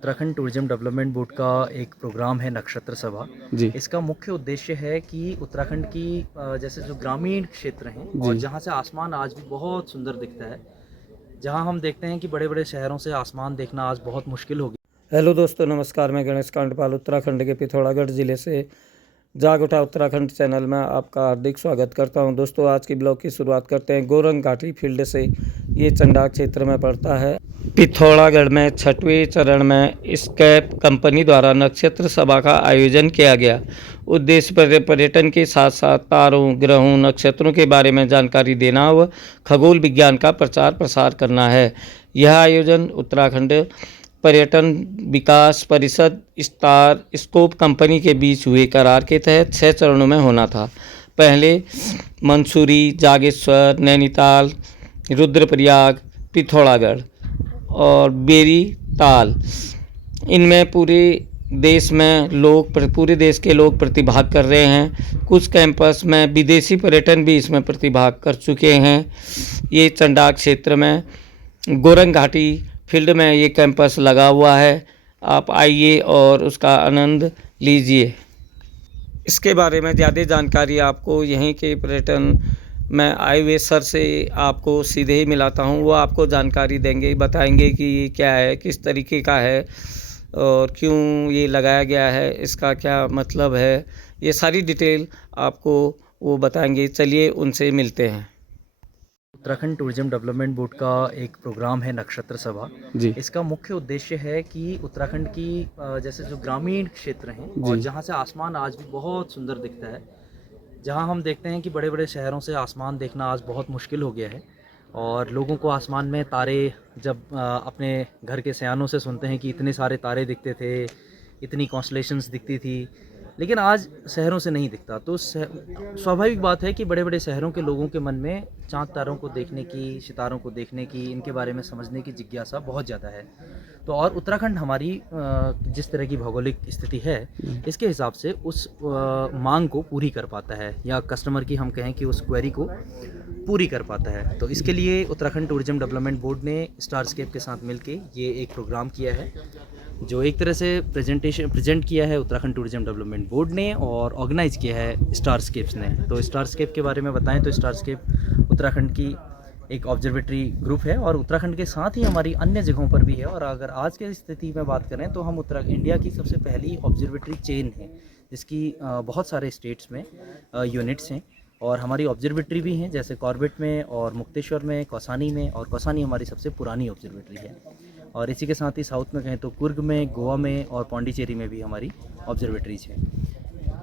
Uttarakhand tourism development board का एक programme है नक्षत्र सभा। जी। इसका मुख्य उद्देश्य है कि उत्तराखंड की जैसे जो ग्रामीण क्षेत्र हैं और जी। जहाँ से आसमान आज भी बहुत सुंदर दिखता है, जहाँ हम देखते हैं कि बड़े-बड़े शहरों से आसमान देखना आज बहुत मुश्किल हो गया। हेलो दोस्तों, नमस्कार। मैं गणेश कांडपाल उत्तराखंड के पिथौरागढ़ ज़िले से जाग उठा उत्तराखंड चैनल में आपका हार्दिक स्वागत करता हूं। दोस्तों, आज की ब्लॉग की शुरुआत करते हैं गोरंग घाटी फील्ड से। ये चंडाक क्षेत्र में पड़ता है। पिथौरागढ़ में 6वें चरण में स्कैप कंपनी द्वारा नक्षत्र सभा का आयोजन किया गया। उद्देश्य पर्यटन के साथ साथ तारों, ग्रहों, नक्षत्रों के बारे में जानकारी देना व खगोल विज्ञान का प्रचार प्रसार करना है। यह आयोजन उत्तराखंड पर्यटन विकास परिषद स्टार स्कोप कंपनी के बीच हुए करार के तहत 6 चरणों में होना था। पहले मंसूरी, जागेश्वर, नैनीताल, रुद्रप्रयाग, पिथौरागढ़ और बेरी ताल। इनमें पूरे देश के लोग प्रतिभाग कर रहे हैं। कुछ कैंपस में विदेशी पर्यटन भी इसमें प्रतिभाग कर चुके हैं। ये चंडाक क्षेत्र में गोरंग घाटी फील्ड में ये कैंपस लगा हुआ है। आप आइए और उसका आनंद लीजिए। इसके बारे में ज़्यादा जानकारी आपको यहीं के पर्यटन में आए हुए सर से आपको सीधे ही मिलाता हूँ। वो आपको जानकारी देंगे, बताएंगे कि ये क्या है, किस तरीके का है और क्यों ये लगाया गया है, इसका क्या मतलब है। ये सारी डिटेल आपको वो बताएंगे। चलिए उनसे मिलते हैं। उत्तराखंड टूरिज्म डेवलपमेंट बोर्ड का एक प्रोग्राम है नक्षत्र सभा। जी। इसका मुख्य उद्देश्य है कि उत्तराखंड की जैसे जो ग्रामीण क्षेत्र हैं और जी। जहाँ से आसमान आज भी बहुत सुंदर दिखता है, जहाँ हम देखते हैं कि बड़े-बड़े शहरों से आसमान देखना आज बहुत मुश्किल हो गया है और लोगों को आसमान में तारे जब अपने घर के सयानों से सुनते हैं कि इतने सारे तारे दिखते थे, इतनी कॉन्स्टलेशंस दिखती थी, लेकिन आज शहरों से नहीं दिखता। तो स्वाभाविक बात है कि बड़े-बड़े शहरों के लोगों के मन में चाँद तारों को देखने की, सितारों को देखने की, इनके बारे में समझने की जिज्ञासा बहुत ज़्यादा है। तो और उत्तराखंड हमारी जिस तरह की भौगोलिक स्थिति है, इसके हिसाब से उस मांग को पूरी कर पाता है या कस्टमर की हम कहें कि उस क्वेरी को पूरी कर पाता है। तो इसके लिए उत्तराखंड टूरिज्म डेवलपमेंट बोर्ड ने स्टारस्केप के साथ मिलके ये एक प्रोग्राम किया है, जो एक तरह से प्रेजेंट किया है उत्तराखंड टूरिज्म डेवलपमेंट बोर्ड ने और ऑर्गेनाइज़ किया है स्टारस्केप्स ने। तो स्टारस्केप के बारे में बताएं तो स्टारस्केप उत्तराखंड की एक ऑब्जर्वेटरी ग्रुप है और उत्तराखंड के साथ ही हमारी अन्य जगहों पर भी है। और अगर आज की स्थिति में बात करें तो हम इंडिया की सबसे पहली ऑब्जर्वेटरी चेन है, जिसकी बहुत सारे स्टेट्स में यूनिट्स हैं और हमारी ऑब्जर्वेटरी भी हैं, जैसे कॉर्बेट में और मुक्तेश्वर में, कौसानी में। और कौसानी हमारी सबसे पुरानी ऑब्जर्वेटरी है। और इसी के साथ ही साउथ में कहें तो कुर्ग में, गोवा में और पौंडीचेरी में भी हमारी ऑब्जर्वेटरीज हैं।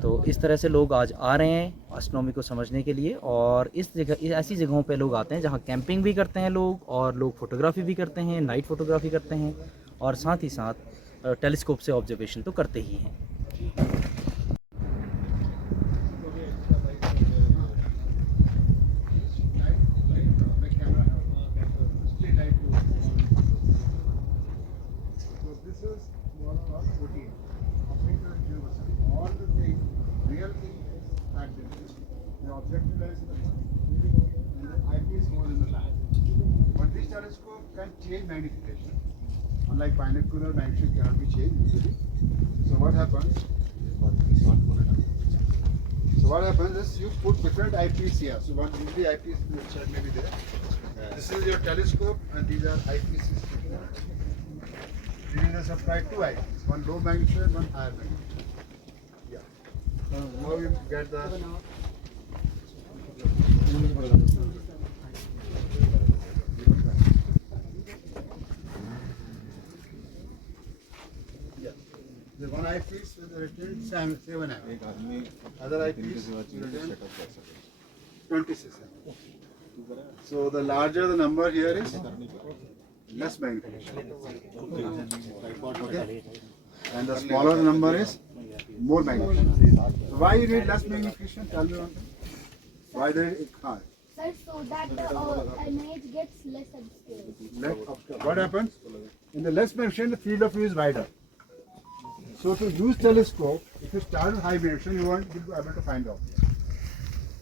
तो इस तरह से लोग आज आ रहे हैं एस्ट्रोनॉमी को समझने के लिए और ऐसी जगहों पे लोग आते हैं जहाँ कैंपिंग भी करते हैं लोग और लोग फोटोग्राफी भी करते हैं, नाइट फोटोग्राफी करते हैं और साथ ही साथ टेलीस्कोप से ऑब्जर्वेशन तो करते ही हैं। Objective lies in the front, and the eyepiece goes in the back. But this telescope can change magnification. Unlike binocular, magnification cannot be changed usually. So what happens? So what happens is you put different eyepiece here. So one usually eyepiece inside may be there. This is your telescope, and these are eyepieces. These are supplied two eyepieces, one low magnification, one higher magnification. Yeah. Now you get the. The one eyepiece with the written 7 mm. Other eyepiece written 26 mm. So the larger the number here is, less magnification. Okay. And the smaller the number is, more magnification. So why you need less magnification? Tell me one thing. Why they high? Sir, so that the image gets less obscure. What happens? In the less magnification, the field of view is wider. So to use telescope, if you start with high magnification, you won't be able to find out.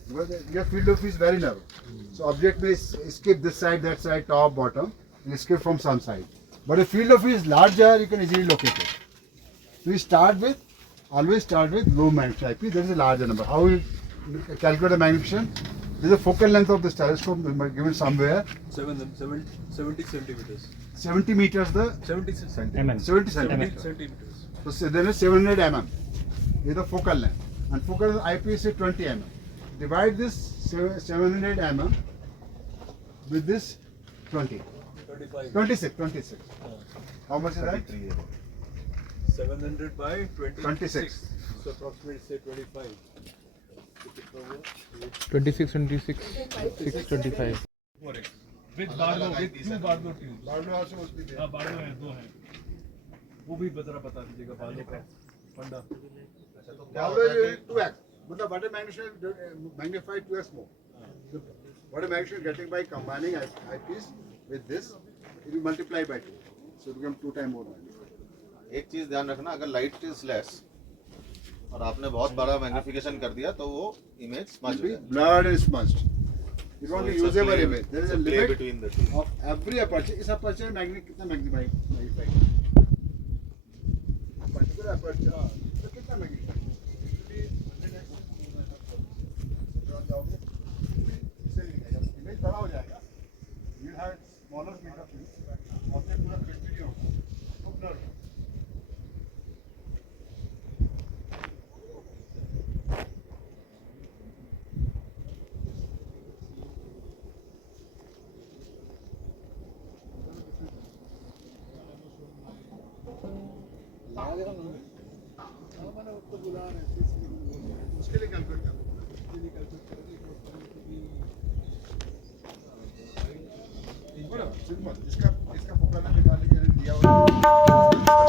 Because your field of view is very narrow. So object may skip this side, that side, top, bottom, and skip from some side. But if field of view is larger, you can easily locate it. So we always start with low magnification eyepiece. That is a larger number. How we calculate the magnification? There is a focal length of this telescope given somewhere. 70 centimeters. 70 meters. The 70 70 centimeters. centimeters. So then is 700 mm. This is the focal length. And focal eyepiece is 20 mm. Divide this 700 mm with this 20. 25. 26. How much is that? 700 by 26. So approximately say 25. 26, 625. With Barlow, with two Barlow tubes. Barlow also must be there. हाँ Barlow है, दो हैं. वो भी बता दीजिएगा Barlow का फंडा. Barlow is 2x. मतलब what a magnification magnified 2x more. So what a magnification getting by combining eyepiece with this, it will multiply by 2. So it becomes 2 times more magnified. एक चीज ध्यान रखना, अगर लाइट इज लेस और आपने बहुत बड़ा मैग्निफिकेशन कर दिया तो वो इमेज स्मज हो जाएगी. Blurred and smudged. You want So to it's a usable play- image. There is a it's a play limit between the two. of every aperture. इस aperture में कितना magnify? Particular aperture. तो कितना magnify? जाओगे, इससे नहीं इमेज बड़ा हो जाएगा. You have smaller field of view. आपने पूरा फिट नहीं होगा. तो blur. उसके लिए कैलकुलेट करना. सिंपल. इसका फोकल लेंथ निकालने के लिए दिया हुआ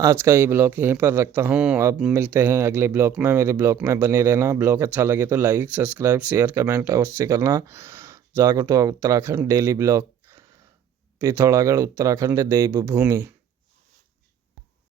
आज का ये ब्लॉग यहीं पर रखता हूँ. अब मिलते हैं अगले ब्लॉग में. मेरे ब्लॉग में बने रहना. ब्लॉग अच्छा लगे तो लाइक, सब्सक्राइब, शेयर, कमेंट अवश्य करना. जागोटा उत्तराखंड डेली ब्लॉग, पिथौरागढ़ उत्तराखंड देवभूमि.